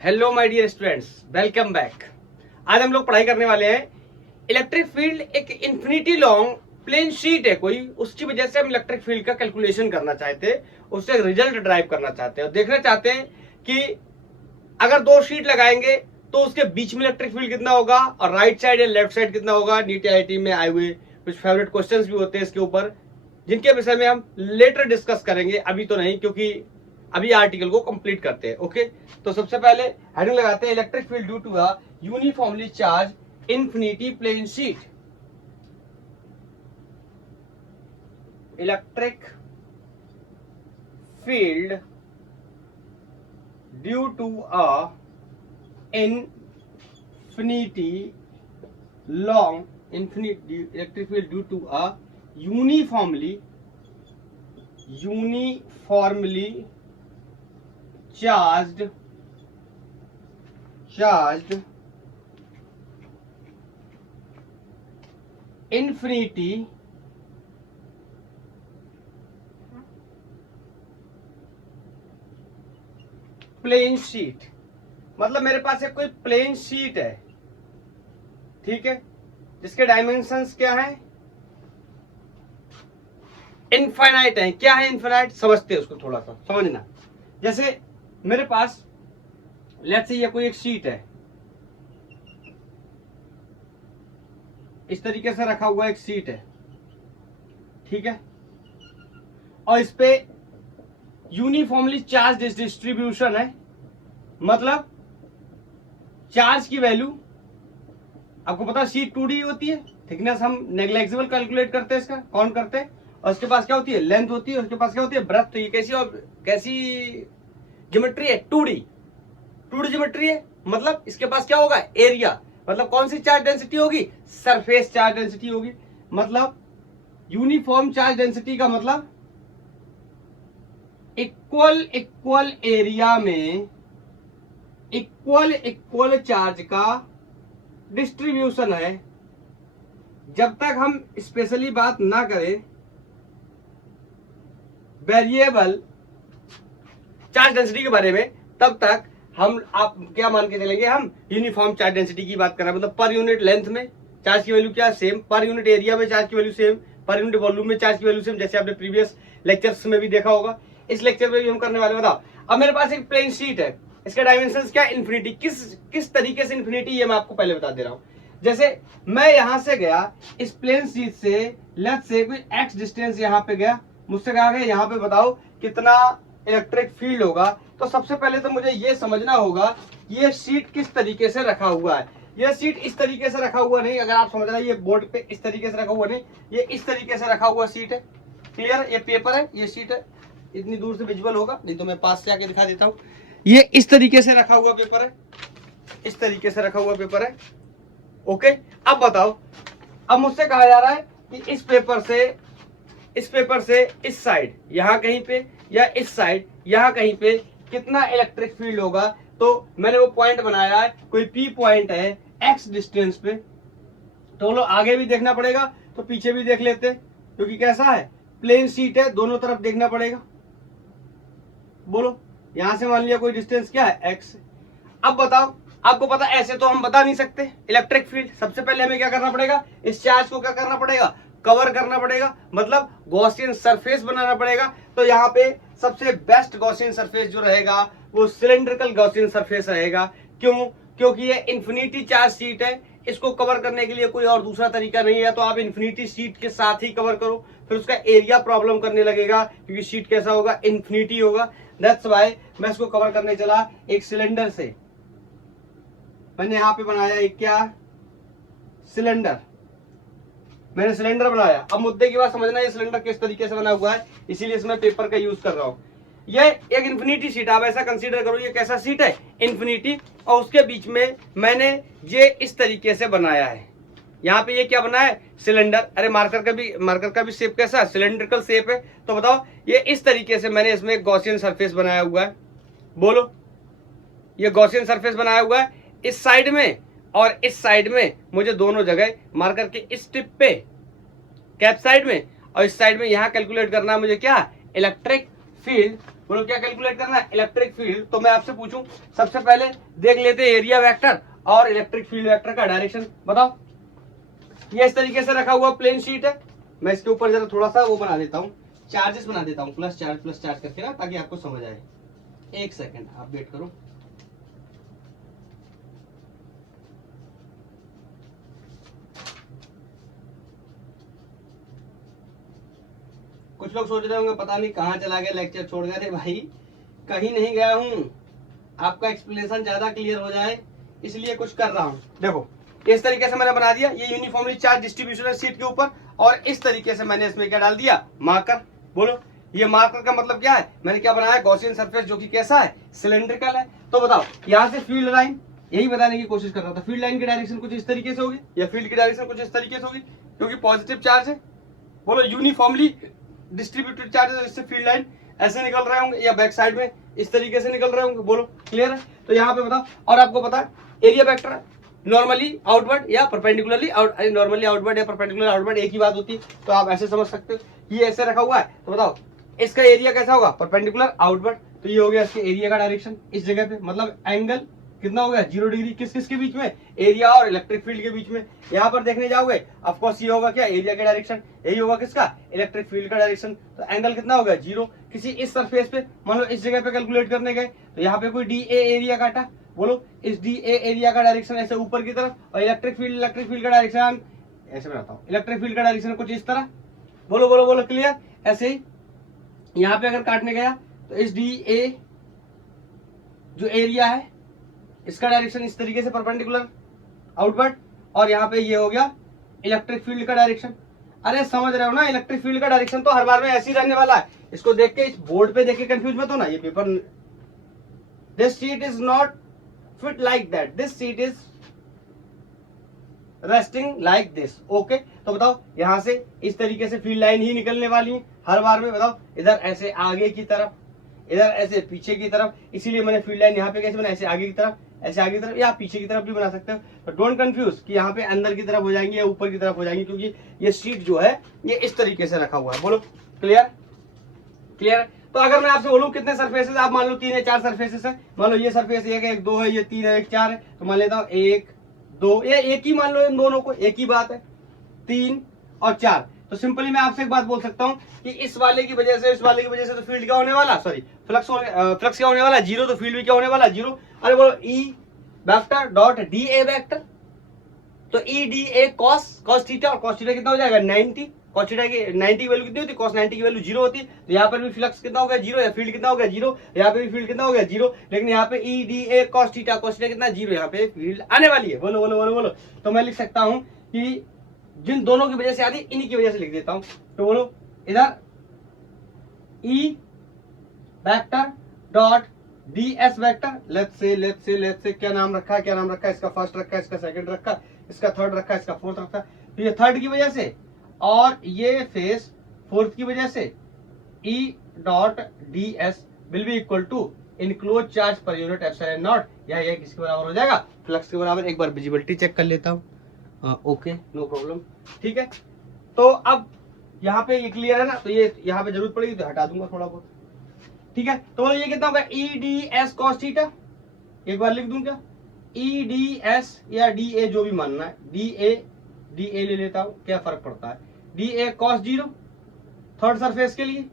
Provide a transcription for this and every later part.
Hello my dear students, welcome back. आज हम लोग पढ़ाई करने वाले हैं इलेक्ट्रिक फील्ड। एक इन्फिनिटी लॉन्ग प्लेन शीट है कोई, उसकी वजह से हम इलेक्ट्रिक फील्ड का कैलकुलेशन करना चाहते हैं, उससे रिजल्ट ड्राइव करना चाहते हैं और देखना चाहते हैं कि अगर दो शीट लगाएंगे तो उसके बीच में इलेक्ट्रिक फील्ड कितना होगा और राइट साइड या लेफ्ट साइड कितना होगा। नीट आईआईटी में आए हुए कुछ फेवरेट क्वेश्चंस भी होते हैं इसके ऊपर, जिनके विषय में हम लेटर डिस्कस करेंगे, अभी तो नहीं, क्योंकि अभी आर्टिकल को कंप्लीट करते हैं। ओके, तो सबसे पहले हेडिंग लगाते हैं electric field due to a uniformly charge infinity plane sheet. Electric field due to a infinity long electric field due to a uniformly charged infinity plane sheet. मतलब मेरे पास एक कोई प्लेन शीट है, ठीक है, जिसके डायमेंशंस क्या है, इनफाइनाइट है। क्या है इनफाइनाइट, समझते हैं उसको, थोड़ा सा समझना। जैसे मेरे पास लेट्स से ये कोई एक शीट है, इस तरीके से रखा हुआ एक शीट है, ठीक है, और इस पे यूनिफॉर्मली चार्ज डिस्ट्रीब्यूशन है। मतलब चार्ज की वैल्यू, आपको पता शीट 2D होती है, थिकनेस हम नेग्लेक्सिबल कैलकुलेट करते हैं, इसका काउंट करते हैं, और उसके पास क्या होती है, लेंथ होती है, उसके पास क्या होती है, ब्रेड्थ। तो ये कैसी ज्योमेट्री है, 2D ज्योमेट्री है। मतलब इसके पास क्या होगा, एरिया। मतलब कौन सी चार्ज डेंसिटी होगी, सरफेस चार्ज डेंसिटी होगी। मतलब यूनिफॉर्म चार्ज डेंसिटी का मतलब इक्वल एरिया में इक्वल चार्ज का डिस्ट्रीब्यूशन है। जब तक हम स्पेशली बात ना करें वेरिएबल चार्ज डेंसिटी के बारे में, तब तक आप क्या मान के चलेंगे, हम यूनिफॉर्म चार्ज डेंसिटी की बात कर रहे हैं। मतलब पर यूनिट लेंथ में चार्ज की वैल्यू क्या, सेम। पर यूनिट एरिया में चार्ज की value same. Per unit volume में चार्ज की वैल्यू सेम, जैसे आपने प्रीवियस लेक्चर्स में भी देखा होगा। इस लेक्चर में भी हम करने वाले। बताओ, अब मेरे पास एक प्लेन शीट है, इसका डायमेंशन क्या, इन्फिनिटी। किस तरीके से इन्फिनिटी, ये मैं आपको पहले बता दे रहा हूं। जैसे मैं यहां से गया इस प्लेन शीट से, लेट्स से कोई एक्स डिस्टेंस यहां पे गया, मुझसे कहा गया यहां पे बताओ कितना इलेक्ट्रिक फील्ड होगा। तो सबसे पहले तो मुझे ये समझना होगा ये शीट किस तरीके से रखा हुआ है। ये शीट इस तरीके से रखा हुआ नहीं, अगर आप समझ रहे हैं, ये बोर्ड पे इस तरीके से रखा हुआ नहीं, ये इस तरीके से रखा हुआ शीट है। क्लियर, ये पेपर है, ये शीट है, इतनी दूर से विजुअल होगा, नहीं तो मैं पास से आके दिखा देता हूं। ये इस तरीके से रखा हुआ पेपर है, इस तरीके से रखा हुआ पेपर है। ओके, अब बताओ, अब मुझसे कहा जा रहा है कि इस पेपर से इस साइड यहां कहीं पे या इस साइड यहां कहीं पे कितना इलेक्ट्रिक फील्ड होगा। तो मैंने वो पॉइंट बनाया है, कोई पी पॉइंट है एक्स डिस्टेंस पे। तो लो आगे भी देखना पड़ेगा, तो पीछे भी देख लेते हैं, क्योंकि कैसा है, प्लेन शीट है, दोनों तरफ देखना पड़ेगा। बोलो, यहां से मान लिया कोई डिस्टेंस क्या है, एक्स। अब बताओ, आपको पता ऐसे तो हम बता नहीं सकते इलेक्ट्रिक फील्ड। सबसे पहले हमें क्या करना पड़ेगा, इस चार्ज को क्या करना पड़ेगा, कवर करना पड़ेगा, मतलब गॉसियन सरफेस बनाना पड़ेगा। तो यहाँ पे सबसे बेस्ट गॉसियन सरफेस जो रहेगा वो सिलेंड्रिकल गॉसियन सरफेस रहेगा। क्यों, क्योंकि ये इन्फिनिटी चार्ज शीट है, इसको कवर करने के लिए कोई और दूसरा तरीका नहीं है। तो आप इन्फिनिटी शीट के साथ ही कवर करो, फिर उसका एरिया प्रॉब्लम करने लगेगा, क्योंकि शीट कैसा होगा, इन्फिनिटी होगा। दैट्स व्हाई मैं इसको कवर करने चला एक सिलेंडर से। मैंने यहाँ पे बनाया एक क्या, सिलेंडर, मैंने सिलेंडर बनाया। अब मुद्दे की बात समझना, ये सिलेंडर किस तरीके से बना हुआ है, इसीलिए इसमें पेपर का यूज कर रहा हूं। ये एक इन्फिनिटी शीट, आप ऐसा कंसीडर करो, ये कैसा शीट है, इन्फिनिटी, और उसके बीच में मैंने ये इस तरीके से बनाया है। यहाँ पे ये क्या बना है, सिलेंडर। अरे मार्कर का भी शेप कैसा है, सिलेंड्रिकल शेप है। तो बताओ, ये इस तरीके से मैंने इसमें गॉसियन सरफेस बनाया हुआ है। बोलो, ये गॉसियन सरफेस बनाया हुआ है इस साइड में और इस साइड में। मुझे दोनों जगह मार्कर के इस टिप पे, कैप साइड में और इस साइड में, यहां कैलकुलेट करना है मुझे क्या, इलेक्ट्रिक फील्ड बोलो क्या कैलकुलेट करना है, इलेक्ट्रिक फील्ड। तो मैं आपसे पूछूं, सबसे पहले देख लेते हैं एरिया वेक्टर और इलेक्ट्रिक फील्ड वेक्टर का डायरेक्शन बताओ। ये इस तरीके से रखा हुआ प्लेन शीट है, मैं इसके ऊपर जरा थोड़ा सा वो बना देता हूँ, चार्जेस बना देता हूँ, प्लस चार्ज करके ना, ताकि आपको समझ आए। एक सेकंड आप वेट करो। कुछ लोग सोच रहे होंगे पता नहीं कहाँ चला गया, लेक्चर छोड़ गया। अरे भाई कहीं नहीं गया हूँ, आपका एक्सप्लेनेशन ज्यादा क्लियर हो जाए इसलिए कुछ कर रहा हूँ। देखो इस तरीके से मैंने बना दिया, ये यूनिफॉर्मली चार्ज डिस्ट्रीब्यूशन है सीट के ऊपर, और इस तरीके से मैंने इसमें क्या डाल दिया, मार्कर। बोलो ये मार्कर का मतलब क्या है, मैंने क्या बनाया, गॉसियन सरफेस, जो कि कैसा है, सिलेंड्रिकल है। तो बताओ यहाँ से फील्ड लाइन, यही बताने की कोशिश कर रहा था, फील्ड लाइन की डायरेक्शन कुछ इस तरीके से होगी, या फील्ड की डायरेक्शन कुछ इस तरीके से होगी, क्योंकि पॉजिटिव चार्ज है। बोलो यूनिफॉर्मली डिस्ट्रीब्यूटेड चार्ज है, इससे फील्ड लाइन ऐसे निकल रहे होंगे, या बैक साइड में इस तरीके से निकल रहे होंगे। बोलो क्लियर है। तो यहाँ पे बताओ, और आपको पता है एरिया वेक्टर नॉर्मली आउटवर्ड या परपेंडिकुलरली नॉर्मली आउटवर्ड या परपेंडिकुलर आउटवर्ड एक ही बात होती है, तो आप ऐसे समझ सकते हो। ये ऐसे रखा हुआ है, तो बताओ इसका एरिया कैसा होगा, परपेंडिकुलर आउटवर्ड। तो ये हो गया इसके एरिया का डायरेक्शन इस जगह पे, मतलब एंगल कितना हो गया, 0 डिग्री। किस किस के बीच में, एरिया और इलेक्ट्रिक फील्ड के बीच में। यहाँ पर देखने जाओगे ऑफकोर्स ये होगा क्या, एरिया का डायरेक्शन, यही होगा किसका, इलेक्ट्रिक फील्ड का डायरेक्शन। तो एंगल कितना होगा, 0। किसी इस सरफेस पे मान लो इस जगह पे कैलकुलेट करने गए, तो यहाँ पे कोई डी ए एरिया काटा, बोलो इस डी ए एरिया का डायरेक्शन ऐसे ऊपर की तरफ, और इलेक्ट्रिक फील्ड का डायरेक्शन ऐसे बनाता हूँ, इलेक्ट्रिक फील्ड का डायरेक्शन कुछ इस तरह। बोलो बोलो बोलो क्लियर। ऐसे ही यहाँ पे अगर काटने गया तो इस डी ए जो एरिया है इसका डायरेक्शन इस तरीके से परपेंडिकुलर आउटवर्ड, और यहाँ पे ये हो गया इलेक्ट्रिक फील्ड का डायरेक्शन। अरे समझ रहे हो ना, इलेक्ट्रिक फील्ड का डायरेक्शन तो हर बार में ऐसे ही रहने वाला है। इसको देख के, इस बोर्ड पे देख के कंफ्यूज मत हो ना, ये paper, this sheet is not fit like that, this sheet is resting like this. Okay, तो बताओ यहां से इस तरीके से फील्ड लाइन ही निकलने वाली है हर बार में। बताओ इधर ऐसे आगे की तरफ, इधर ऐसे पीछे की तरफ, इसीलिए मैंने फील्ड लाइन यहाँ पे कैसे बना, ऐसे आगे की तरफ, ऐसे आगे की तरफ, या पीछे की तरफ भी बना सकते हो। तो डोंट कंफ्यूज कि यहाँ पे अंदर की तरफ हो जाएंगी या ऊपर की तरफ हो जाएंगी, क्योंकि ये शीट जो है ये इस तरीके से रखा हुआ है। बोलो क्लियर क्लियर। तो अगर मैं आपसे बोलूं कितने सरफेसेस, आप मान लो 3 या 4 सरफेसेस है, मान लो ये सरफेस 1 है, 1 2 है, ये 3 है, 1 4 है, तो मान लेता हूँ 1 2, ये एक ही मान लो, इन दोनों को एक ही बात है, 3 और 4। तो सिंपली मैं आपसे एक बात बोल सकता हूँ कि इस वाले की वजह से, इस वाले की वजह से तो फील्ड क्या होने वाला, सॉरी फ्लक्स क्या होने वाला, 0। तो फील्ड भी क्या होने वाला, 0। अरे बोलो E vector dot D A vector, तो E D A cos theta, और कॉस थीटा कितना हो जाएगा, 90। कॉस थीटा की 90 की वैल्यू कितनी होती है, कॉस 90 की वैल्यू 0 होती है। तो यहाँ पर भी फ्लक्स कितना हो गया, 0, या फील्ड कितना हो गया, 0। यहाँ पे भी फील्ड कितना हो गया, 0। लेकिन यहाँ पे ई डी ए कॉस थीटा कितना, 0। यहाँ पे फील्ड आने वाली है। बोलो बोलो बोलो बोलो। तो मैं लिख सकता हूँ कि जिन दोनों की वजह से आती, इन्हीं की वजह से लिख देता हूँ। तो बोलो इधर ई vector dot D S vector, let's say क्या नाम रखा है, क्या नाम रखा है, इसका फर्स्ट रखा है, इसका सेकंड रखा है, इसका थर्ड रखा है, इसका फोर्थ रखा है। तो ये थर्ड की वजह से, और ये फेस फोर्थ की वजह से, E dot D S will be equal to enclose charge per unit epsilon not, या ये किसके बराबर हो जाएगा, फ्लक्स के बराबर। एक बार विजिबिलिटी चेक कर लेता हूँ। ओके नो प्रॉब्लम, ठीक है। तो अब यहाँ पे ये क्लियर है ना, तो ये यहाँ पे जरूरत पड़ेगी तो हटा दूंगा थोड़ा बहुत, ठीक है। तो बोलो ये कितना होगा, E D S cos theta, एक बार लिख दूं क्या, ई डी एस या डी ए जो भी मानना है, डी ए ले लेता हूं, क्या फर्क पड़ता है, D A cos 0 third surface के लिए,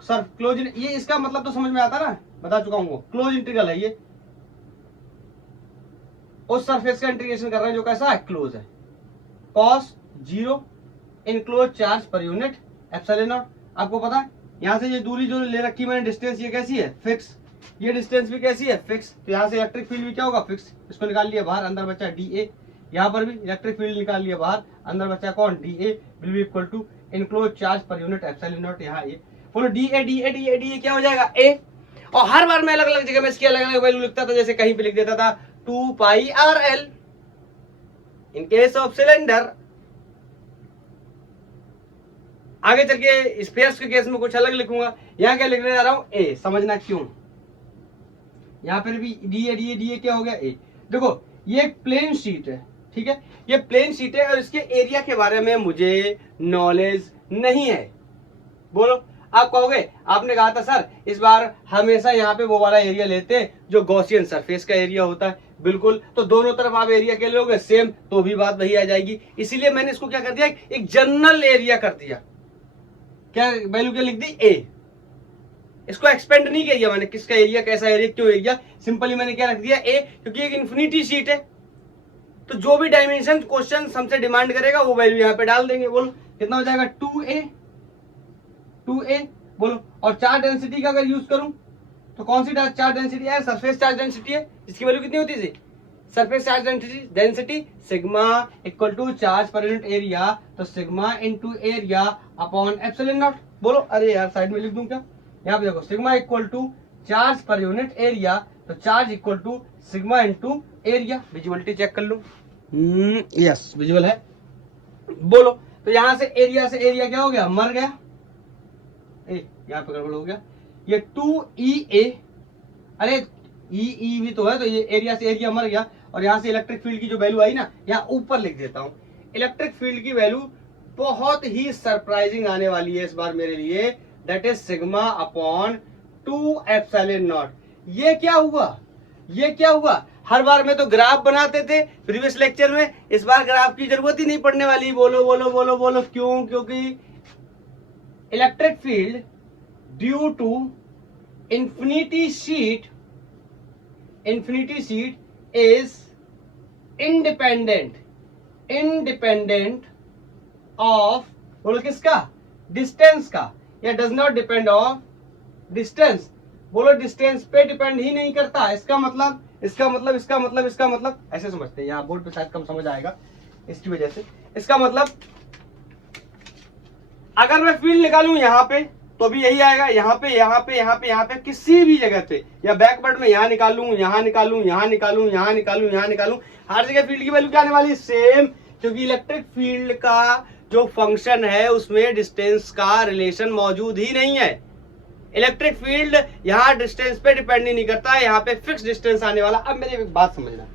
सर क्लोज, ये इसका मतलब तो समझ में आता ना, बता चुका हूं, क्लोज इंटीग्रल है ये, उस सरफेस का इंटीग्रेशन कर रहे हैं जो कैसा है, क्लोज है, cos 0 enclose charge per unit epsilon not. आपको पता है यहाँ से ये दूरी जो ले रखी मैंने डिस्टेंस, ये कैसी है, फिक्स, ये डिस्टेंस भी कैसी है, फिक्स। तो यहाँ से इलेक्ट्रिक फील्ड भी क्या होगा, फिक्स। इसको निकाल लिया बाहर, अंदर बचा डी ए, यहाँ पर भी इलेक्ट्रिक फील्ड निकाल लिया बाहर, अंदर बचा कौन, D A will be equal to enclose charge per unit epsilon not. यहाँ ये बोलो डी ए क्या हो जाएगा, ए। और हर बार मैं अलग अलग जगह में इसकी अलग अलग वैल्यू लिखता था, जैसे कहीं पे लिख देता था 2 pi R L in case of cylinder. आगे चल के स्पेयर्स के केस में कुछ अलग लिखूंगा, यहाँ क्या लिखने जा रहा हूं, ए। समझना क्यों, यहाँ पर भी डी ए क्या हो गया, ए। देखो ये एक प्लेन शीट है, ठीक है, ये प्लेन शीट है और इसके एरिया के बारे में मुझे नॉलेज नहीं है। बोलो आप कहोगे आपने कहा था सर इस बार हमेशा यहाँ पे वो वाला एरिया लेते हैं जो गॉसियन सरफेस का एरिया होता है, बिल्कुल, तो दोनों तरफ आप एरिया के लोगे सेम तो भी बात वही आ जाएगी। इसीलिए मैंने इसको क्या कर दिया, एक जनरल एरिया कर दिया। क्या वैल्यू क्या लिख दी, ए। इसको एक्सपेंड नहीं किया मैंने, किसका एरिया, कैसा एरिया, क्यों एरिया, सिंपली मैंने क्या रख दिया ए, क्योंकि एक इन्फिनिटी शीट है तो जो भी डायमेंशन क्वेश्चन हमसे डिमांड करेगा वो वैल्यू यहाँ पे डाल देंगे। बोलो कितना हो जाएगा, 2a बोलो। और चार्ज डेंसिटी का अगर यूज करूं तो कौन सी चार्ज डेंसिटी है, सरफेस चार्ज डेंसिटी है, जिसकी वैल्यू कितनी होती थी, surface charge density sigma equal to charge per unit area, तो sigma into area upon epsilon naught. बोलो, अरे यार साइड में लिख दूं क्या, यहाँ पे देखो sigma equal to charge per unit area, तो charge equal to sigma into area. विजुअलिटी चेक कर लो, यस विजुअल है। बोलो तो यहां से एरिया क्या हो गया, मर गया, यहाँ पे गड़बड़ हो गया, ये 2EA, अरे ई भी तो है, तो ये एरिया से एरिया मर गया। और यहाँ से इलेक्ट्रिक फील्ड की जो वैल्यू आई ना, यहाँ ऊपर लिख देता हूँ, इलेक्ट्रिक फील्ड की वैल्यू बहुत ही सरप्राइजिंग आने वाली है इस बार मेरे लिए, that is sigma upon 2 epsilon not. ये क्या हुआ, हर बार में तो ग्राफ बनाते थे प्रीवियस लेक्चर में, इस बार ग्राफ की जरूरत ही नहीं पड़ने वाली। बोलो बोलो बोलो बोलो क्यों, क्योंकि electric field due to infinity sheet is independent of, बोलो किसका, डिस्टेंस का, या does not depend of distance. बोलो डिस्टेंस पे डिपेंड ही नहीं करता। इसका मतलब ऐसे समझते हैं, यहाँ बोर्ड पे शायद कम समझ आएगा इसकी वजह से। इसका मतलब अगर मैं फील्ड निकालूं यहाँ पे तो भी यही आएगा, यहाँ पे किसी भी जगह पे, या बैकवर्ड में यहाँ निकालूं, हर जगह फील्ड की वैल्यू क्या आने वाली है, सेम। क्योंकि इलेक्ट्रिक फील्ड का जो फंक्शन है उसमें डिस्टेंस का रिलेशन मौजूद ही नहीं है। इलेक्ट्रिक फील्ड यहाँ डिस्टेंस पे डिपेंड ही नहीं करता है, यहाँ पे फिक्स डिस्टेंस आने वाला। अब मेरी एक बात समझना,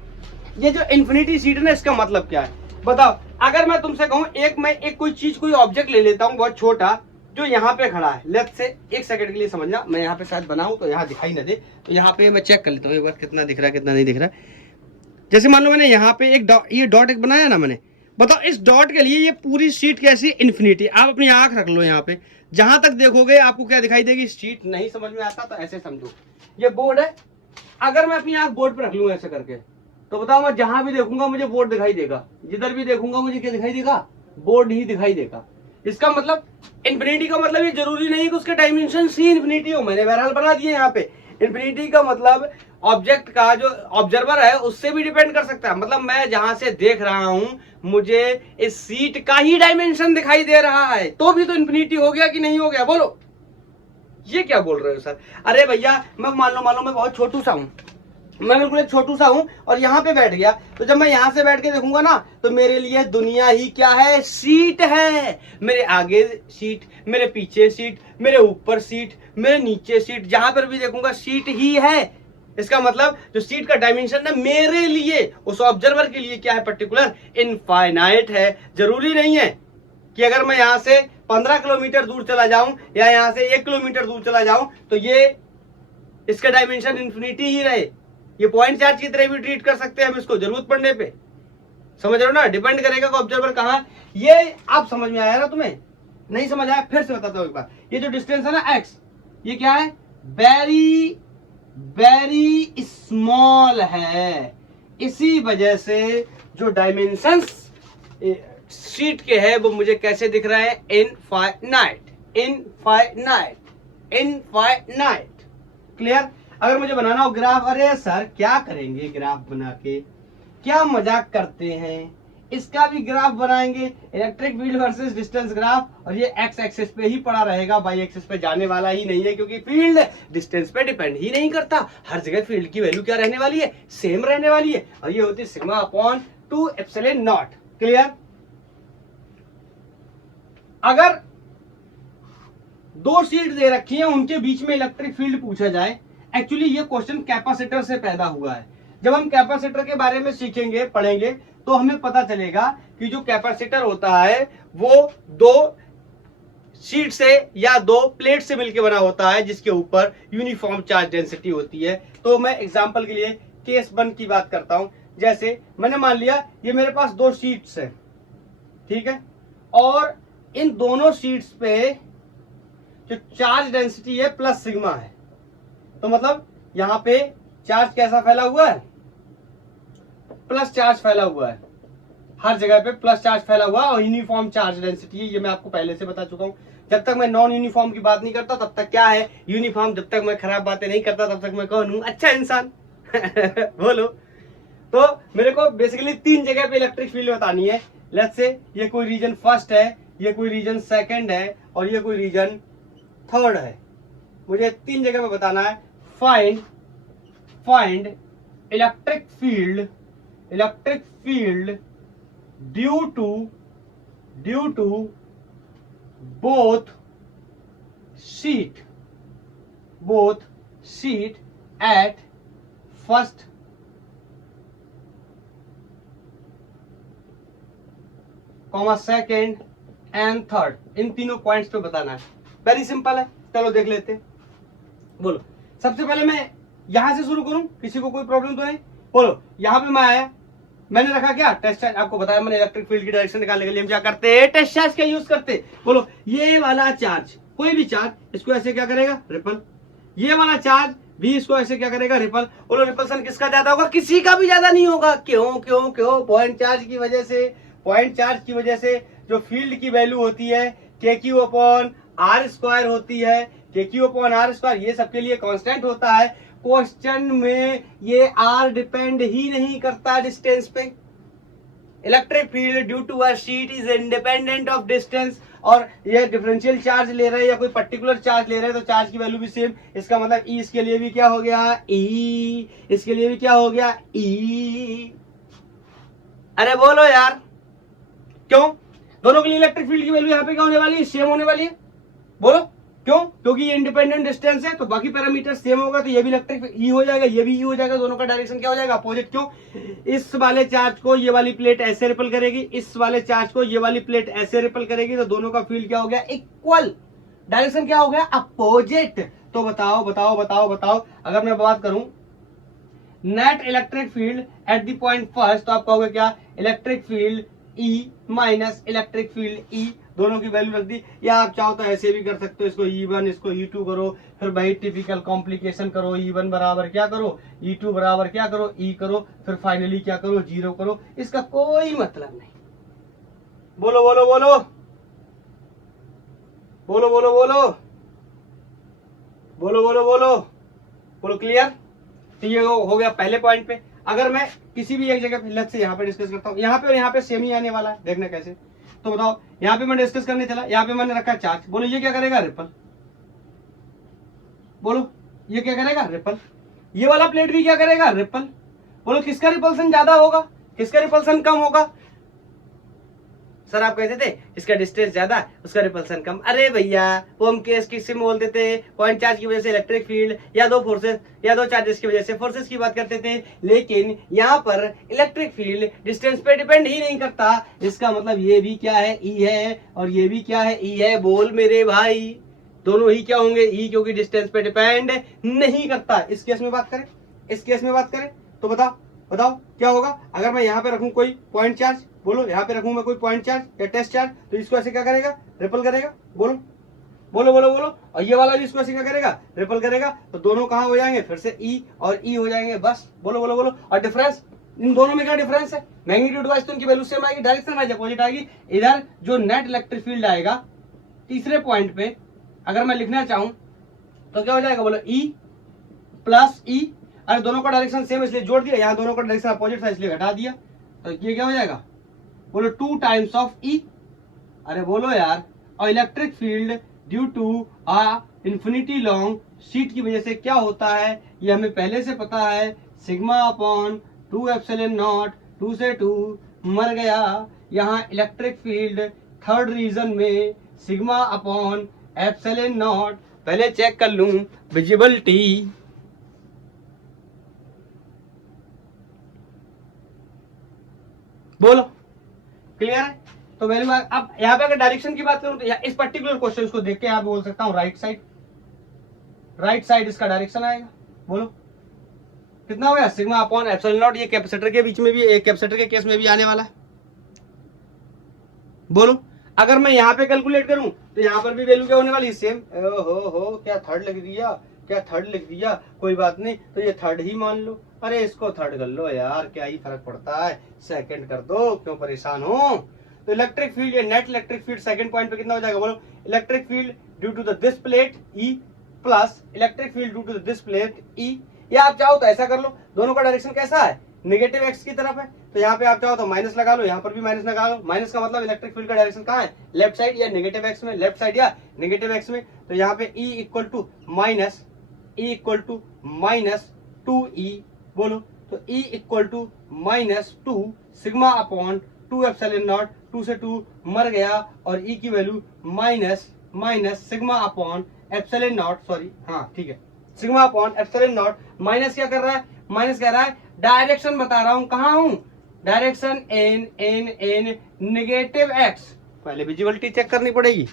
ये जो इन्फिनिटी शीट है ना, इसका मतलब क्या है बताओ। अगर मैं तुमसे कहूं मैं एक कोई ऑब्जेक्ट ले लेता हूं बहुत छोटा जो यहाँ पे खड़ा है, लेफ्ट से, एक सेकंड के लिए समझना, मैं यहाँ पे शायद बनाऊं तो यहाँ दिखाई ना दे, तो यहाँ पे मैं चेक कर लेता हूँ एक बार कितना दिख रहा है कितना नहीं दिख रहा है। जैसे मान लो मैंने यहाँ पे ये डॉट एक बनाया ना मैंने, बताओ इस डॉट के लिए ये पूरी शीट कैसी, इन्फिनिटी। आप अपनी आंख रख लो यहाँ पे, जहां तक देखोगे आपको क्या दिखाई देगी, शीट। नहीं समझ में आता तो ऐसे समझो, ये बोर्ड है, अगर मैं अपनी आंख बोर्ड पे रख लूंगा ऐसे करके, तो बताओ मैं जहां भी देखूंगा मुझे बोर्ड दिखाई देगा, जिधर भी देखूंगा मुझे क्या दिखाई देगा, बोर्ड ही दिखाई देगा। इसका मतलब इन्फिनिटी का मतलब ये जरूरी नहीं कि उसके डायमेंशन ही इन्फिनिटी हो, मैंने बहरहाल बना दिए यहाँ पे। इन्फिनिटी का मतलब ऑब्जेक्ट का जो ऑब्जर्वर है उससे भी डिपेंड कर सकता है। मतलब मैं जहां से देख रहा हूं मुझे इस सीट का ही डायमेंशन दिखाई दे रहा है, तो भी तो इन्फिनिटी हो गया कि नहीं हो गया, बोलो। ये क्या बोल रहे हो सर, अरे भैया मैं मान लो मैं बहुत छोटू सा हूं, मैं बिल्कुल एक छोटू सा हूं और यहाँ पे बैठ गया, तो जब मैं यहाँ से बैठ के देखूंगा ना तो मेरे लिए दुनिया ही क्या है, सीट है। मेरे आगे सीट, मेरे पीछे सीट, मेरे ऊपर सीट, मेरे नीचे सीट, जहां पर भी देखूंगा सीट ही है। इसका मतलब जो सीट का डायमेंशन है मेरे लिए, उस ऑब्जर्वर के लिए क्या है, पर्टिकुलर इनफाइनाइट है। जरूरी नहीं है कि अगर मैं यहाँ से 15 किलोमीटर दूर चला जाऊं या यहाँ से 1 किलोमीटर दूर चला जाऊं तो ये इसका डायमेंशन इन्फिनिटी ही रहे। ये पॉइंट चार्ज की तरह भी ट्रीट कर सकते हैं हम इसको, जरूरत पड़ने पे। समझ रहे हो ना, डिपेंड करेगा कि ऑब्जर्वर कहाँ। ये आप समझ में आया ना, तुम्हें नहीं समझ आया फिर से बताता हूं एक बार। ये जो डिस्टेंस है ना x, ये क्या है, वेरी वेरी स्मॉल है। इसी वजह से जो डायमेंशंस शीट के है वो मुझे कैसे दिख रहा है, इनफाइनाइट। क्लियर। अगर मुझे बनाना हो ग्राफ, अरे सर क्या करेंगे ग्राफ बना के, क्या मजाक करते हैं, इसका भी ग्राफ बनाएंगे, electric field versus distance graph, और ये एक्स एक्सिस पे ही पड़ा रहेगा, वाई एक्सिस पे जाने वाला ही नहीं है, क्योंकि फील्ड डिस्टेंस पे डिपेंड ही नहीं करता। हर जगह फील्ड की वैल्यू क्या रहने वाली है, सेम रहने वाली है, और ये होती है sigma upon 2 epsilon not. Clear. अगर दो शीट दे रखी है उनके बीच में इलेक्ट्रिक फील्ड पूछा जाए, एक्चुअली ये क्वेश्चन कैपेसिटर से पैदा हुआ है। जब हम कैपेसिटर के बारे में सीखेंगे, पढ़ेंगे, तो हमें पता चलेगा कि जो कैपेसिटर होता है वो दो शीट से या दो प्लेट से मिलकर बना होता है जिसके ऊपर यूनिफॉर्म चार्ज डेंसिटी होती है। तो मैं एग्जांपल के लिए केस 1 की बात करता हूं। जैसे मैंने मान लिया ये मेरे पास दो शीट्स है, ठीक है, और इन दोनों शीट्स पे जो चार्ज डेंसिटी है प्लस सिग्मा है। तो मतलब यहां पे चार्ज कैसा फैला हुआ है, प्लस चार्ज फैला हुआ है, हर जगह पे प्लस चार्ज फैला हुआ और यूनिफॉर्म चार्ज डेंसिटी है। ये मैं आपको पहले से बता चुका हूं। जब तक मैं नॉन यूनिफॉर्म की बात नहीं करता तब तक क्या है यूनिफॉर्म। जब तक मैं खराब बातें नहीं करता तब तक मैं कौन हूं, अच्छा इंसान। बोलो। तो मेरे को बेसिकली 3 जगह पे इलेक्ट्रिक फील्ड बतानी है। लेट्स से ये कोई रीजन फर्स्ट है, ये कोई रीजन सेकंड है और ये कोई रीजन थर्ड है। मुझे 3 जगह पे बताना है। Find electric field due to both sheet at first second and third. इन तीनों पॉइंट्स पे बताना है। वेरी सिंपल है, चलो देख लेते हैं। बोलो। सबसे पहले मैं यहां से शुरू करूं, किसी को कोई प्रॉब्लम तो नहीं। बोलो। यहां पे मैं आया, मैंने रखा क्या टेस्ट चार्ज। आपको बताया मैंने इलेक्ट्रिक फील्ड की डायरेक्शन निकालने के लिए हम क्या करते हैं, टेस्ट चार्ज का यूज करते। बोलो। ये वाला चार्ज, कोई भी चार्ज, इसको ऐसे क्या करेगा, रिपल। ये वाला चार्ज भी इसको ऐसे क्या करेगा, रिपल। बोलो रिपल्सन किसका ज्यादा होगा, किसी का भी ज्यादा नहीं होगा। क्यों पॉइंट चार्ज की वजह से जो फील्ड की वैल्यू होती है KQ अपॉन R स्क्वायर होती है। KQ अपॉन R स्क्वायर ये सबके लिए कांस्टेंट होता है। क्वेश्चन में ये R डिपेंड ही नहीं करता डिस्टेंस पे। Electric field due to a sheet is independent of distance. और ये डिफरेंशियल चार्ज ले रहे हैं या कोई पर्टिकुलर चार्ज ले रहे हैं तो चार्ज की वैल्यू भी सेम। इसका मतलब E इसके लिए भी क्या हो गया, E इसके लिए भी क्या हो गया, E। अरे बोलो यार, क्यों दोनों के लिए इलेक्ट्रिक फील्ड की वैल्यू यहाँ पे क्या होने वाली है, सेम होने वाली है। बोलो क्यों, क्योंकि ये इंडिपेंडेंट डिस्टेंस है तो बाकी पैरामीटर सेम होगा। तो ये भी इलेक्ट्रिक ई हो जाएगा, ये भी ई हो जाएगा। दोनों का डायरेक्शन क्या हो जाएगा, अपोजिट। क्यों, इस वाले चार्ज को ये वाली प्लेट ऐसे रिपल करेगी, इस वाले चार्ज को ये वाली प्लेट ऐसे रिपल करेगी। तो दोनों का फील्ड क्या हो गया, इक्वल। डायरेक्शन क्या हो गया, अपोजिट। तो बताओ अगर मैं बात करूं net electric field at the point first, तो आप कहोगे क्या, electric field E minus electric field E। दोनों की वैल्यू रख दी। या आप चाहो तो ऐसे भी कर सकते हो, इसको E1 इसको E2 करो, फिर भाई टिपिकल कॉम्प्लिकेशन करो। E1 बराबर क्या करो, E2 बराबर क्या करो, E करो, फिर फाइनली क्या करो, 0 करो। इसका कोई मतलब नहीं। बोलो बोलो बोलो बोलो बोलो बोलो बोलो बोलो बोलो बोलो क्लियर। तो ये हो गया पहले पॉइंट पे। अगर मैं किसी भी एक जगह पे लेट्स से यहाँ पे डिस्कस करता हूँ, यहाँ पे और यहाँ पे सेम ही आने वाला है, देखना कैसे। तो बताओ, यहाँ पे मैं डिस्कस करने चला, यहाँ पे मैंने रखा चार्ज। बोलो ये क्या करेगा, रिपल। बोलो ये क्या करेगा, रिपल। ये वाला प्लेट भी क्या करेगा, रिपल। बोलो किसका रिपल्सन ज्यादा होगा, किसका रिपल्सन कम होगा। सर आप कहते थे इसका डिस्टेंस ज्यादा उसका रिपल्सन कम। अरे भैया वो हम केस किससे बोलते थे, पॉइंट चार्ज की वजह से इलेक्ट्रिक फील्ड या दो फोर्सेस या दो चार्जेस की वजह से फोर्सेस की बात करते थे। लेकिन यहाँ पर इलेक्ट्रिक फील्ड डिस्टेंस पे डिपेंड ही नहीं करता। इसका मतलब ये भी क्या है, ई है, और ये भी क्या है, ई है। बोल मेरे भाई, दोनों ही क्या होंगे, ई, क्योंकि डिस्टेंस पे डिपेंड नहीं करता। इस केस में बात करें तो बताओ क्या होगा। अगर मैं यहाँ पे रखूं कोई पॉइंट चार्ज, बोलो यहाँ पे रखूं मैं कोई पॉइंट चार्ज या टेस्ट चार्ज, तो इसको ऐसे क्या करेगा, रिपल करेगा। बोलो बोलो बोलो बोलो। और ये वाला भी इसको ऐसे क्या करेगा, रिपल करेगा। तो दोनों कहाँ हो जाएंगे, फिर से ई और ई हो जाएंगे। बस बोलो बोलो बोलो। और डिफरेंस इन दोनों में क्या डिफरेंस है, मैग्नीट्यूड वाइज तो इनकी वैल्यू सेम आएगी, डायरेक्शन वाइज अपोजिट आएगी। इधर जो नेट इलेक्ट्रिक फील्ड आएगा तीसरे पॉइंट पे, अगर मैं लिखना चाहूं तो क्या हो जाएगा, बोलो ई प्लस ई। अरे दोनों का डायरेक्शन सेम इसलिए जोड़ दिया, यहाँ दोनों का डायरेक्शन अपोजिट था इसलिए घटा दिया। तो ये क्या हो जाएगा, बोलो 2 टाइम्स ऑफ ई। अरे बोलो यार। और electric field due to a infinity long sheet की वजह से क्या होता है, ये हमें पहले से पता है, सिग्मा अपॉन 2 एप्सिलॉन नॉट, 2 से 2 मर गया। यहाँ इलेक्ट्रिक फील्ड थर्ड रीजन में सिग्मा अपॉन एप्सिलॉन नॉट। पहले चेक कर लूं विजिबिलिटी। बोलो क्लियर है। तो वैल्यू अब यहाँ पे अगर डायरेक्शन की बात करूं तो इस पर्टिकुलर क्वेश्चन को देख के यहाँ बोल सकता हूँ राइट साइड इसका डायरेक्शन आएगा। बोलो कितना हो गया, सिग्मा अपॉन एप्सिलॉन नॉट। ये कैपेसिटर के बीच में भी, कैपेसिटर के केस में भी आने वाला है। बोलो अगर मैं यहाँ पे कैलकुलेट करूं तो यहाँ पर भी वैल्यू क्या होने वाली, सेम। हो क्या थर्ड लिख दिया, कोई बात नहीं, तो ये थर्ड ही मान लो। अरे इसको थर्ड कर लो यार, क्या ही फर्क पड़ता है, सेकंड कर दो, क्यों परेशान हो। तो electric field, net electric field second point पे कितना हो जाएगा, बोलो electric field due to this plate E plus electric field due to this plate E। या आप चाहो तो ऐसा कर लो, दोनों का डायरेक्शन कैसा है, नेगेटिव एक्स की तरफ है, तो यहाँ पे आप चाहो तो माइनस लगा लो, यहाँ पर भी माइनस लगा लो। माइनस का मतलब इलेक्ट्रिक फील्ड का डायरेक्शन कहाँ है, लेफ्ट साइड या नेगेटिव एक्स में, लेफ्ट साइड या नेगेटिव एक्स में। तो यहाँ पे E equal to minus 2E। बोलो तो E equal to -2 sigma upon 2 epsilon not, 2 से 2 मर गया, और E की value minus sigma upon epsilon not, sorry हाँ ठीक है, sigma upon epsilon not. Minus क्या कर रहा है, माइनस कह रहा है डायरेक्शन बता रहा हूं, कहां हूं, डायरेक्शन इन नेगेटिव एक्स। पहले विजिबिलिटी चेक करनी पड़ेगी।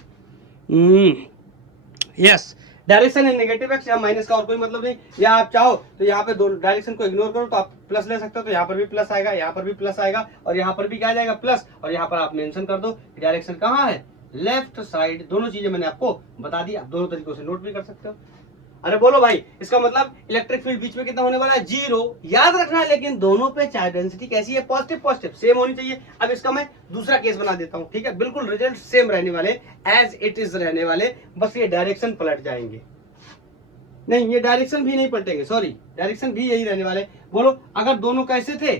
Yes, direction in negative x, या माइनस का और कोई मतलब नहीं। या आप चाहो तो यहाँ पे दोनों डायरेक्शन को इग्नोर करो तो आप प्लस ले सकते हो, तो यहाँ पर भी प्लस आएगा, यहाँ पर भी प्लस आएगा, और यहाँ पर भी क्या आ जाएगा, प्लस। और यहाँ पर आप मेंशन कर दो डायरेक्शन कहाँ है, लेफ्ट साइड। दोनों चीजें मैंने आपको बता दी, आप दोनों तरीकों से नोट भी कर सकते हो। अरे बोलो भाई, इसका मतलब इलेक्ट्रिक फील्ड बीच में कितना होने वाला है, 0। याद रखना है, लेकिन दोनों पे चार्ज डेंसिटी कैसी है, पॉजिटिव सेम होनी चाहिए। अब इसका मैं दूसरा केस बना देता हूं, ठीक है, बिल्कुल रिजल्ट सेम रहने वाले, एज इट इज रहने वाले, बस ये डायरेक्शन पलट जाएंगे। नहीं, ये डायरेक्शन भी नहीं पलटेंगे, सॉरी, डायरेक्शन भी यही रहने वाले। बोलो अगर दोनों कैसे थे,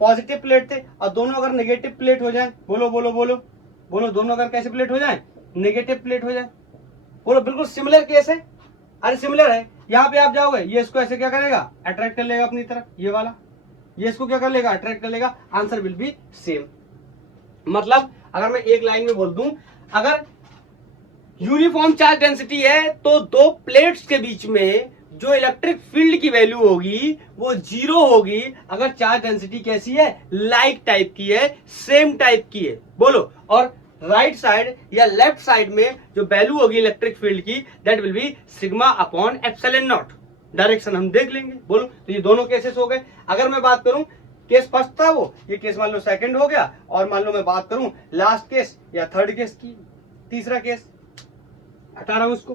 पॉजिटिव प्लेट थे, और दोनों अगर नेगेटिव प्लेट हो जाए, बोलो दोनों अगर कैसे प्लेट हो जाए, नेगेटिव प्लेट हो जाए। बोलो बिल्कुल सिमिलर केस है। अरे सिमिलर है, यहाँ पे आप जाओगे, ये इसको ऐसे क्या करेगा, अट्रैक्ट कर लेगा अपनी तरफ, ये वाला, ये इसको क्या कर लेगा, अट्रैक्ट कर लेगा, आंसर विल बी सेम। मतलब अगर मैं एक लाइन में बोल दूं, अगर यूनिफॉर्म चार्ज डेंसिटी है तो दो प्लेट्स के बीच में जो इलेक्ट्रिक फील्ड की वैल्यू होगी वो 0 होगी। अगर चार्ज डेंसिटी कैसी है, लाइक टाइप की है, सेम टाइप की है। बोलो, और राइट साइड या लेफ्ट साइड में जो वैल्यू होगी इलेक्ट्रिक फील्ड की, that will be sigma upon epsilon naught. Direction हम देख लेंगे। बोलो, तो ये दोनों केसेस हो गए। अगर मैं बात करूं, केस फर्स्ट था वो, ये केस मान लो सेकंड हो गया, और मान लो मैं बात करूं लास्ट केस या थर्ड केस की, तीसरा केस हटा रहा हूं उसको।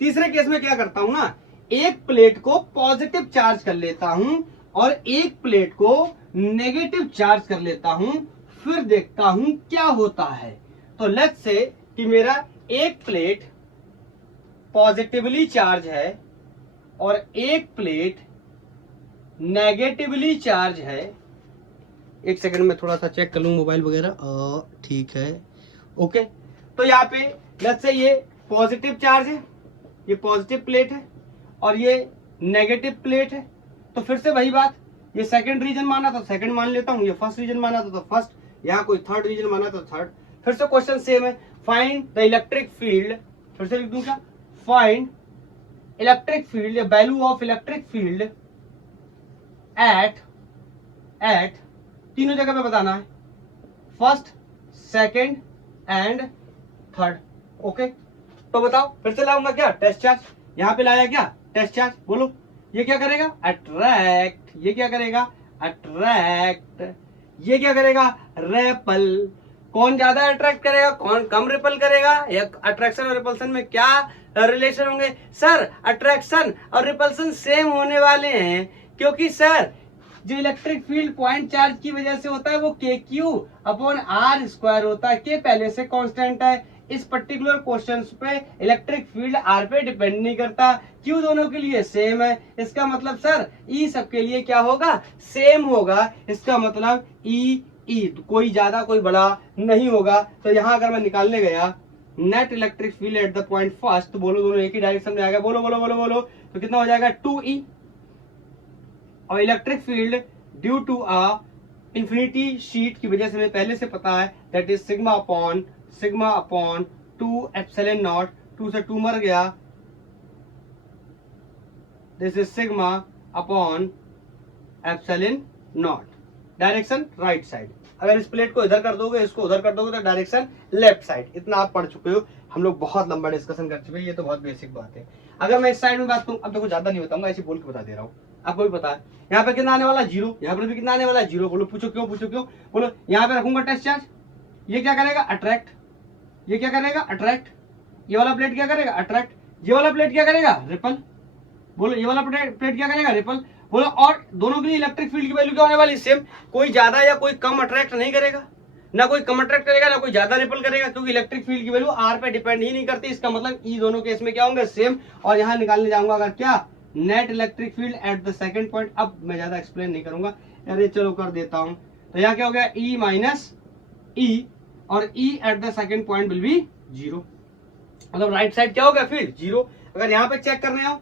तीसरे केस में क्या करता हूं ना, एक प्लेट को पॉजिटिव चार्ज कर लेता हूं और एक प्लेट को नेगेटिव चार्ज कर लेता हूं, फिर देखता हूं क्या होता है। तो लेट्स से कि मेरा एक प्लेट पॉजिटिवली चार्ज है और एक प्लेट नेगेटिवली चार्ज है। एक सेकंड में थोड़ा सा चेक कर लूं मोबाइल वगैरह, ठीक है, ओके। तो यहाँ पे लेट्स से ये पॉजिटिव चार्ज है, ये पॉजिटिव प्लेट है, और ये नेगेटिव प्लेट है। तो फिर से वही बात, ये सेकंड रीजन माना तो सेकंड मान लेता हूं, ये फर्स्ट रीजन माना तो फर्स्ट, यहाँ कोई थर्ड रीजन माना तो थर्ड। फिर से क्वेश्चन सेम है, फाइंड द इलेक्ट्रिक फील्ड, फिर से लिख दूं क्या, find electric field, value of electric field eight तीनों जगह पे बताना है, first, second and third. Okay, तो बताओ, फिर से लाऊंगा क्या, टेस्ट चार्ज। यहां पे लाया क्या, टेस्ट चार्ज। बोलो, ये क्या करेगा, अट्रैक्ट, ये क्या करेगा, अट्रैक्ट, ये क्या करेगा, रेपल। कौन ज्यादा अट्रैक्ट करेगा, कौन कम रिपल करेगा, या अट्रैक्शन और रिपल्सन में क्या रिलेशन होंगे। सर अट्रैक्शन और रिपल्सन सेम होने वाले हैं, क्योंकि सर जो इलेक्ट्रिक फील्ड पॉइंट चार्ज की वजह से होता है वो KQ अपॉन R स्क्वायर होता है, K पहले से कांस्टेंट है। इस पर्टिकुलर क्वेश्चन पे इलेक्ट्रिक फील्ड R पे डिपेंड नहीं करता, Q दोनों के लिए सेम है। इसका मतलब सर E सबके लिए क्या होगा, सेम होगा। इसका मतलब E कोई ज्यादा कोई बड़ा नहीं होगा। तो यहाँ अगर मैं निकालने गया net electric field at the point first, तो बोलो दोनों एक ही डायरेक्शन में आ गया, बोलो बोलो बोलो बोलो, तो कितना हो जाएगा 2E। और electric field due to a infinity sheet की वजह से हमें पहले से पता है, that is sigma upon 2 epsilon not, 2 से 2 मर गया, this is sigma upon epsilon naught. Direction right side. अगर इस प्लेट को इधर कर दोगे, इसको उधर कर दोगे तो डायरेक्शन लेफ्ट साइड। इतना आप पढ़ चुके हो, हम लोग बहुत लंबा डिस्कशन कर चुके हैं, ये तो बहुत बेसिक बात है। अगर मैं इस साइड में बात करूं, अब देखो ज्यादा नहीं बताऊंगा, ऐसे बोल के बता दे रहा हूँ, आपको भी पता है। यहाँ पे कितना आने वाला, 0, यहाँ पर भी कितना आने वाला, 0। बोलो पूछो क्यों, पूछो क्यों, बोलो। यहाँ पे रखूंगा टेस्ट चार्ज, ये क्या करेगा, अट्रैक्ट, ये क्या करेगा, अट्रैक्ट, ये वाला प्लेट क्या करेगा, अट्रैक्ट, ये वाला प्लेट क्या करेगा, रिपल। बोलो ये वाला प्लेट क्या करेगा, रिपल। बोलो और दोनों के लिए इलेक्ट्रिक फील्ड की वैल्यू क्या होने वाली, सेम। कोई ज्यादा या कोई कम अट्रैक्ट नहीं करेगा, ना कोई कम अट्रैक्ट करेगा ना कोई ज्यादा रिपल करेगा, क्योंकि इलेक्ट्रिक फील्ड की वैल्यू आर पे डिपेंड ही नहीं करती। इसका मतलब ई दोनों केस में क्या होंगे, सेम। और यहाँ निकालने जाऊंगा अगर क्या, net electric field at the second point. अब मैं ज्यादा एक्सप्लेन नहीं करूंगा, अरे चलो कर देता हूं। तो यहाँ क्या हो गया, ई माइनस ई, और E at the second point will be 0। मतलब राइट साइड क्या हो गया, फील्ड 0। अगर यहाँ पे चेक करने आओ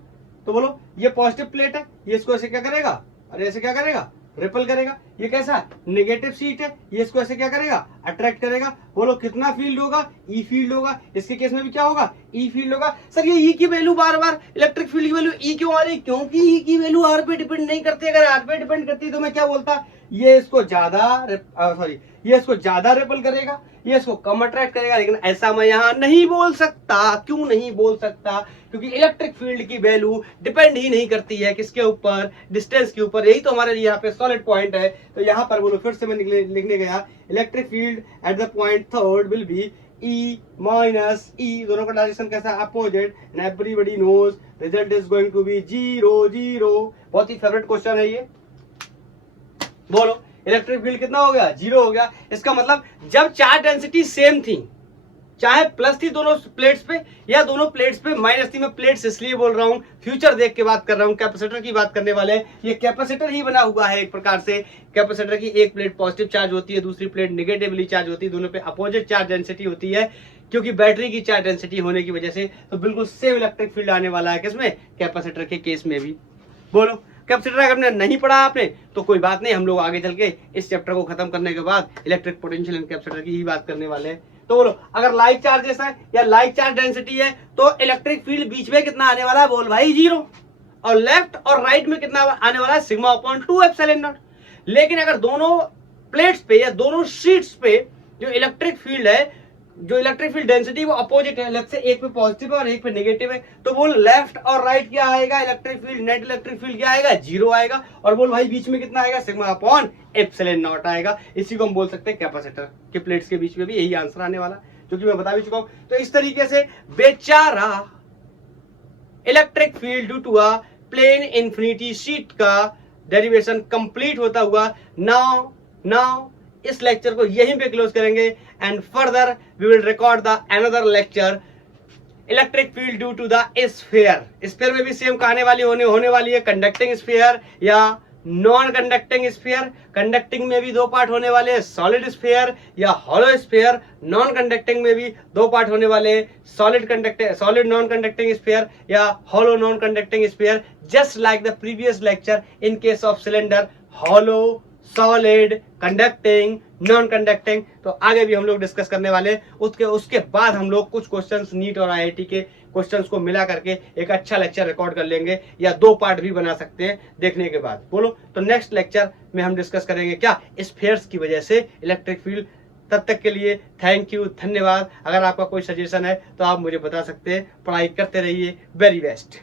तो बोलो ये पॉजिटिव प्लेट है, ये इसको ऐसे क्या करेगा, अरे ऐसे क्या करेगा, रिपल करेगा। ये कैसा नेगेटिव सीट है, ये इसको ऐसे क्या करेगा, अट्रैक्ट करेगा। बोलो कितना फील्ड होगा, ई फील्ड होगा। इसके केस में भी क्या होगा, ई फील्ड होगा। सर ये ई की वैल्यू बार बार इलेक्ट्रिक फील्ड की वैल्यू ई क्यों आ रही, क्योंकि ई की वैल्यू आर पे डिपेंड नहीं करती। अगर आर पे डिपेंड करती तो मैं क्या बोलता, ये इसको ज्यादा रिपल करेगा, ये इसको कम अट्रैक्ट करेगा। लेकिन ऐसा मैं यहाँ नहीं बोल सकता। क्यों नहीं बोल सकता, क्योंकि इलेक्ट्रिक फील्ड की वैल्यू डिपेंड ही नहीं करती है किसके ऊपर, डिस्टेंस के ऊपर। यही तो हमारे लिए यहाँ पे सॉलिड पॉइंट है। तो यहाँ पर बोलो फिर से मैं लिखने गया, electric field at the point third will be E minus E. दोनों का डायरेक्शन कैसा, opposite, and everybody knows result is going to be 0 0। बहुत ही फेवरेट क्वेश्चन है ये। बोलो इलेक्ट्रिक फील्ड कितना हो गया, 0 हो गया। इसका मतलब जब चार्ज डेंसिटी सेम थी, चाहे प्लस थी दोनों प्लेट्स पे या दोनों प्लेट्स पे माइनस थी। मैं प्लेट्स इसलिए बोल रहा हूं, फ्यूचर देख के बात कर रहा हूं, कैपेसिटर की बात करने वाले हैं। ये कैपेसिटर ही बना हुआ है एक प्रकार से। कैपेसिटर की एक प्लेट पॉजिटिव चार्ज होती है, दूसरी प्लेट नेगेटिवली चार्ज होती है, दोनों पे अपोजिट चार्ज डेंसिटी होती है। क्योंकि बैटरी की चार्ज डेंसिटी होने की वजह से तो बिल्कुल सेम इलेक्ट्रिक फील्ड आने वाला है किसमें, कैपेसिटर के केस में भी। बोलो कैपेसिटर अगर हमने नहीं पढ़ा आपने तो कोई बात नहीं, हम लोग आगे चल के इस चैप्टर को खत्म करने के बाद इलेक्ट्रिक पोटेंशियल एंड कैपेसिटर की ही बात करने वाले हैं। तो बोलो अगर लाइक चार्जेस है या लाइक चार्ज डेंसिटी है तो इलेक्ट्रिक फील्ड बीच में कितना आने वाला है, बोल भाई 0। और लेफ्ट और राइट में कितना आने वाला है, सिग्मा अपॉन 2 एप्सिलॉन नॉट। लेकिन अगर दोनों प्लेट्स पे या दोनों शीट्स पे जो इलेक्ट्रिक फील्ड है, जो इलेक्ट्रिक फील्ड डेंसिटी वो अपोजिट है, लेफ्ट से एक पे पॉजिटिव है और एक पे नेगेटिव है, तो बोल लेफ्ट और राइट क्या आएगा, electric field, net electric field क्या आएगा, 0 आएगा। और बोल भाई बीच में कितना आएगा, सिग्मा अपॉन एप्सिलॉन नॉट आएगा। इसी को हम बोल सकते हैं कैपेसिटर के प्लेट्स के बीच में भी यही आंसर आने वाला, जो कि मैं बता भी चुका हूं। तो इस तरीके से बेचारा electric field due to a plane infinity sheet का डेरिवेशन कंप्लीट होता हुआ नाउ इस लेक्चर को यहीं पे क्लोज करेंगे। And further we will record the another lecture electric field due to the sphere. Sphere में भी सेम कहानी वाली होने वाली है, कंडक्टिंग स्फीयर या नॉन कंडक्टिंग स्फीयर। कंडक्टिंग में भी 2 पार्ट होने वाले हैं, सॉलिड स्फीयर या हॉलो स्फीयर। नॉन कंडक्टिंग में भी 2 पार्ट होने वाले हैं, सॉलिड नॉन कंडक्टिंग स्फीयर या hollow non conducting sphere. Just like the previous lecture in case of cylinder, hollow, solid, conducting, non conducting. तो आगे भी हम लोग डिस्कस करने वाले हैं। उसके बाद हम लोग कुछ क्वेश्चंस नीट और आईआईटी के क्वेश्चंस को मिला करके एक अच्छा लेक्चर रिकॉर्ड कर लेंगे, या 2 पार्ट भी बना सकते हैं देखने के बाद। बोलो तो नेक्स्ट लेक्चर में हम डिस्कस करेंगे क्या, स्फीयर्स की वजह से इलेक्ट्रिक फील्ड। तब तक के लिए थैंक यू, धन्यवाद। अगर आपका कोई सजेशन है तो आप मुझे बता सकते हैं। पढ़ाई करते रहिए, वेरी बेस्ट।